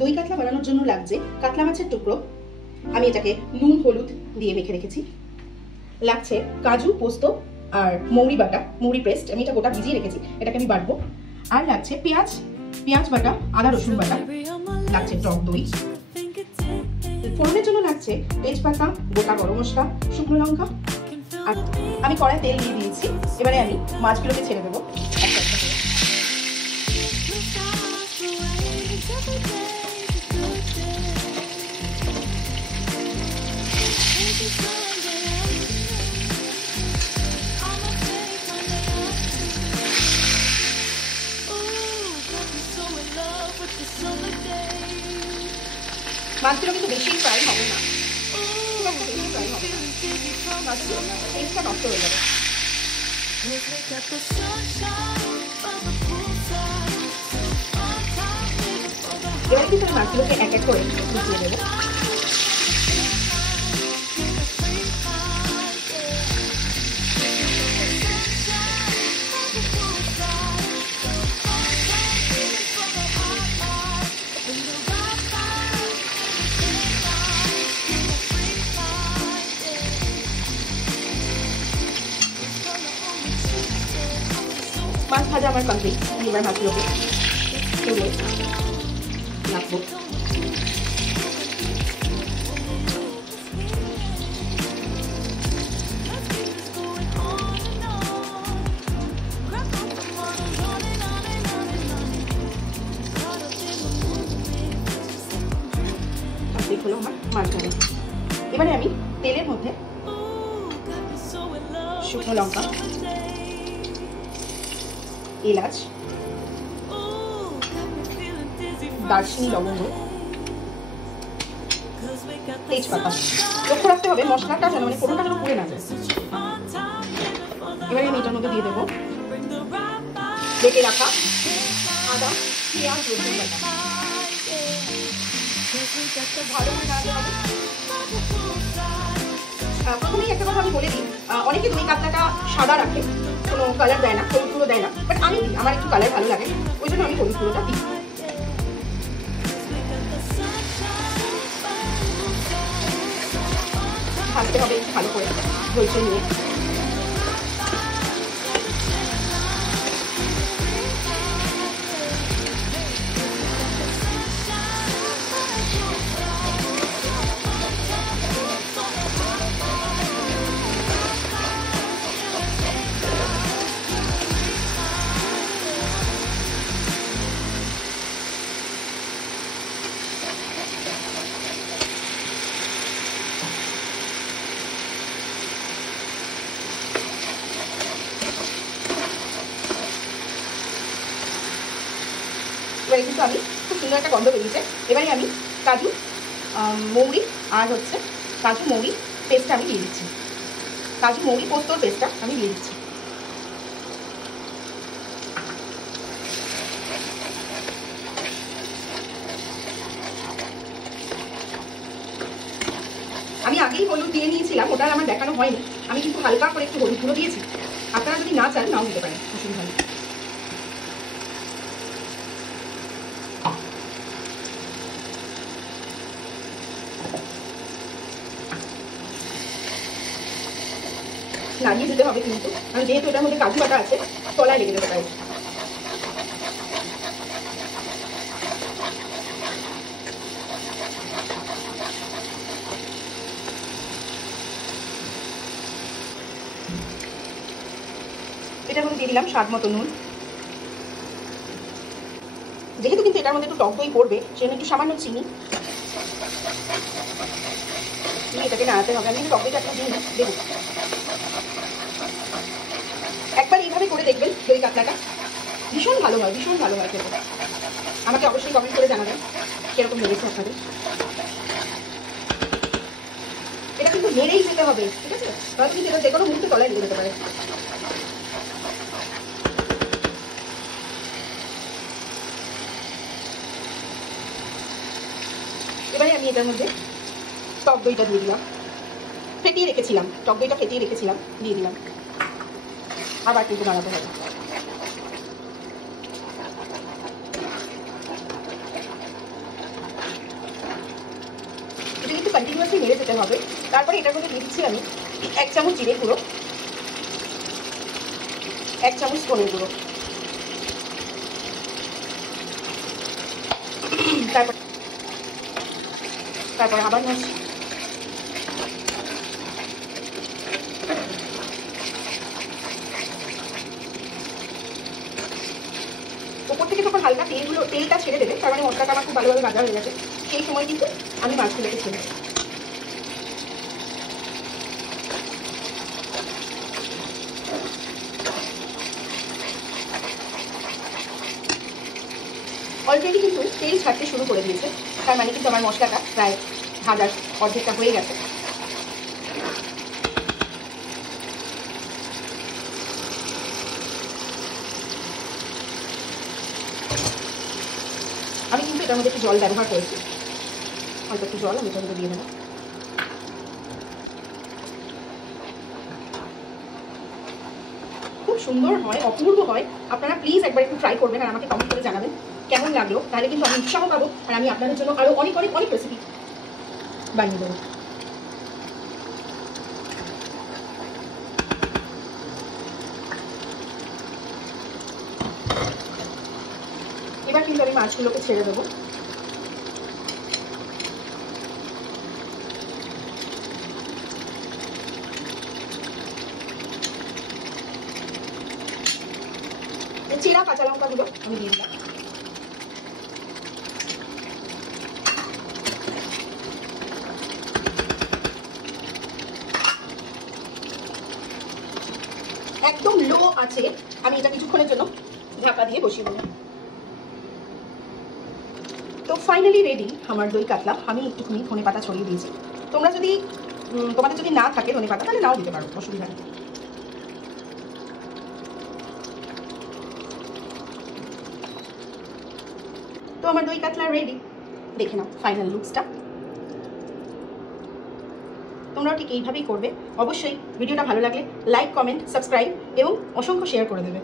দই কাতলা বানানোর জন্য লাগছে কাতলা মাছের টুকরো, আমি এটাকে নুন হলুদ দিয়ে মেখে রেখেছি। লাগছে কাজু পোস্ত আর মৌরি বাটা, মৌরি পেস্ট, আমি এটা গোটা ভিজিয়ে রেখেছি, এটাকে আমি বাটবো। আর লাগছে পেঁয়াজ বাটা, আদা রসুন বাটা, লাগছে টক দই। ফোড়নের জন্য লাগছে তেজপাতা, গোটা গরম মশলা, শুকনো লঙ্কা। আর আমি কড়াই তেল দিয়ে দিয়েছি, এবারে আমি মাছগুলোকে ছেড়ে দেবো একটা একটা করে। মাছগুলো কিন্তু বেশি ফ্রাই হবে না, বেশি ফ্রাই হবে না, মাছগুলো টেস্টটা নষ্ট হয়ে যাবে। এবার কিন্তু আমি মাছগুলোকে এক এক করে মিশিয়ে দেবো। মাছ ভাজা আমার কমপ্লিট, এবার মাছগুলোকে তেলে রাখবো। হলো আমার মাছ ভাজা। এবারে আমি তেলের মধ্যে শুকনো লঙ্কা, এলাচ, দারচিনি, লবঙ্গ, তেজপাতা, লক্ষ্য রাখতে হবে মশলাটা যেন মানে কোনোটা যেন পুড়ে না যায়। এবারে আমি এটার মধ্যে দিয়ে দেবো বেটে রাখা আদা, পেঁয়াজ, রসুন বাটা। ভালো করে নাড়াতে হবে। প্রথমেই একটা কথা আমি বলে দিই, অনেকে দই কাতলাটা সাদা রাখে, কোনো কালার দেয় না, হলুদ গুঁড়ো দেয় না, বাট আমি দিই, আমার একটু কালার ভালো লাগে, ওই জন্য আমি হলুদ গুঁড়োটা দিই। ভাজতে হবে একটু ভালো করে ধৈর্য নিয়ে। এবারে কিন্তু আমি খুব সুন্দর একটা গন্ধ বেরিয়েছে। এবারে আমি কাজু, মৌরি আর হচ্ছে কাজু মৌরি পেস্টটা আমি দিয়ে দিচ্ছি, কাজু মৌরি পোস্তর পেস্টটা আমি দিয়ে দিচ্ছি। আমি আগেই হলুদ দিয়ে নিয়েছিলাম, ওটা আমার দেখানো হয়নি, আমি কিন্তু হালকা করে একটু হলুদ গুঁড়ো দিয়েছি, আপনারা যদি না চান নাও দিতে পারেন, অসুবিধা নেই। নাড়িয়ে দিতে হবে কিন্তু, আর যেহেতু এটার মধ্যে কাজু বাটা আছে তলায় লেগে যেতে পারে। এটার মধ্যে দিয়ে দিলাম স্বাদ মতো নুন। যেহেতু কিন্তু এটার মধ্যে একটু টক দই পড়বে, সেজন্য একটু সামান্য চিনি এটাকে নাড়াতে হবে। আমি টক দইটা একটা দিন দেবো, একবার এইভাবে করে দেখবেন দই কাতলাটা, ভীষণ ভালো হয়, ভীষণ ভালো হয় খেতে। আমাকে অবশ্যই কমেন্ট করে জানাবেন কিরকম লেগেছে আপনাদের। এটা কিন্তু নেড়েই যেতে হবে, ঠিক আছে, তাহলে কিন্তু এটা যে কোনো মুহূর্তে তলায় লেগে যেতে পারে। এবারে আমি এটার মধ্যে টক দইটা দিয়ে দিলাম, ফেটিয়ে রেখেছিলাম, টক দইটা ফেটিয়ে রেখেছিলাম, দিয়ে দিলাম। আবার কিন্তু নাড়াতে হবে। কন্টিনিউয়াসলি নেড়ে যেতে হবে। তারপরে এটার মধ্যে দিয়ে দিচ্ছি আমি 1 চামচ জিরে গুঁড়ো, 1 চামচ ধনে গুঁড়ো, তারপর আবার নাড়ছি। উপর থেকে যখন হালকা তেলটা ছেড়ে দেবে, তার মানে মশলাটা আমার খুব ভালোভাবে ভাজা হয়ে গেছে, সেই সময় কিন্তু আমি মাছগুলোকে ছেড়ে দেবো। অলরেডি কিন্তু তেল ছাড়তে শুরু করে দিয়েছে, তার মানে কিন্তু আমার মশলাটা প্রায় ভাজার অর্ধেকটা হয়ে গেছে। আমি কিন্তু এটার মধ্যে একটু জল ব্যবহার করেছি, হয়তো একটু জল আমি এটার মধ্যে দিয়ে দেবো। খুব সুন্দর হয়, অপূর্ব হয়। আপনারা প্লিজ একবার একটু ট্রাই করবেন আর আমাকে কমেন্ট করে জানাবেন কেমন লাগলো। তাহলে কিন্তু আমি উৎসাহ পাবো আর আমি আপনাদের জন্য আরো অনেক অনেক অনেক রেসিপি বানিয়ে দেবো। এবার কিন্তু আমি মাছগুলোকে ছেড়ে দেবো। চেরা কাঁচা লঙ্কাগুলো আমি দিয়ে দিলাম। একদম লো আছে আমি এটা কিছুক্ষণের জন্য ঢাকা দিয়ে বসিয়ে দেবো। তো ফাইনালি রেডি আমার দই কাতলা। আমি একটুখানি ধনে পাতা ছড়িয়ে দিয়েছি। তোমাদের যদি না থাকে ধনে পাতা, তাহলে নাও দিতে পারো, অসুবিধা নেই। তো আমার দই কাতলা রেডি, দেখে নাও ফাইনাল লুকসটা। তোমরাও ঠিক এইভাবেই করবে। অবশ্যই ভিডিওটা ভালো লাগলে লাইক, কমেন্ট, সাবস্ক্রাইব এবং অসংখ্য শেয়ার করে দেবে।